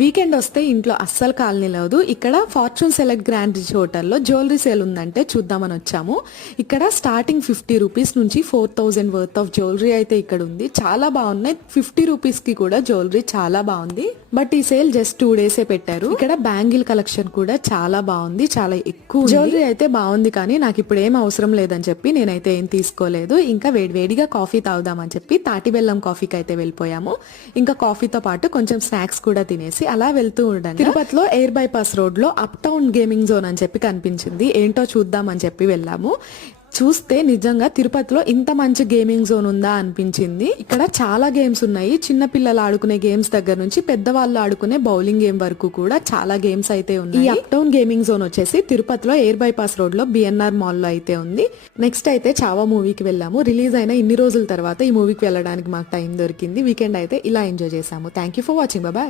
Weekend వస్తే ఇంట్లో అస్సలు కాలు నిలవదు. ఇక్కడ ఫార్చ్యూన్ సెలెక్ట్ గ్రాండ్ రిచ్ హోటల్లో జ్యువెలరీ సేల్ ఉందంటే చూద్దామని వచ్చాము. ఇక్కడ స్టార్టింగ్ 50 రూపీస్ నుంచి 4000 వర్త్ ఆఫ్ జ్యువెలరీ అయితే ఇక్కడ ఉంది. చాలా బాగున్నాయి. 50 రూపీస్ కి కూడా జ్యువెలరీ చాలా బాగుంది. బట్ ఈ సేల్ జస్ట్ 2 డేసే పెట్టారు. ఇక్కడ బ్యాంగిల్ కలెక్షన్ కూడా చాలా బాగుంది, చాలా ఎక్కువ. జ్యువెలరీ అయితే బాగుంది, కానీ నాకు ఇప్పుడు ఏం అవసరం లేదని చెప్పి నేనైతే ఏం తీసుకోలేదు. ఇంకా వేడివేడిగా కాఫీ తాగుదామని చెప్పి తాటి బెల్లం కాఫీకి అయితే వెళ్ళిపోయాము. ఇంకా కాఫీతో పాటు కొంచెం స్నాక్స్ కూడా తినేసి అలా వెళ్తూ ఉండండి. తిరుపతిలో ఎయిర్ బైపాస్ రోడ్ లో అప్ టౌన్ గేమింగ్ జోన్ అని చెప్పి కనిపించింది. ఏంటో చూద్దాం అని చెప్పి వెళ్ళాము. చూస్తే నిజంగా తిరుపతిలో ఇంత మంచి గేమింగ్ జోన్ ఉందా అనిపించింది. ఇక్కడ చాలా గేమ్స్ ఉన్నాయి. చిన్న పిల్లలు ఆడుకునే గేమ్స్ దగ్గర నుంచి పెద్దవాళ్ళు ఆడుకునే బౌలింగ్ గేమ్ వరకు కూడా చాలా గేమ్స్ అయితే ఉన్నాయి. ఈ అప్ టౌన్ గేమింగ్ జోన్ వచ్చేసి తిరుపతిలో ఎయిర్ బైపాస్ రోడ్ లో బిఎన్ఆర్ మాల్ లో అయితే ఉంది. నెక్స్ట్ అయితే చావా మూవీకి వెళ్ళాము. రిలీజ్ అయిన ఇన్ని రోజుల తర్వాత ఈ మూవీకి వెళ్ళడానికి మాకు టైం దొరికింది. వీకెండ్ అయితే ఇలా ఎంజాయ్ చేసాము. Thank you for watching. Bye.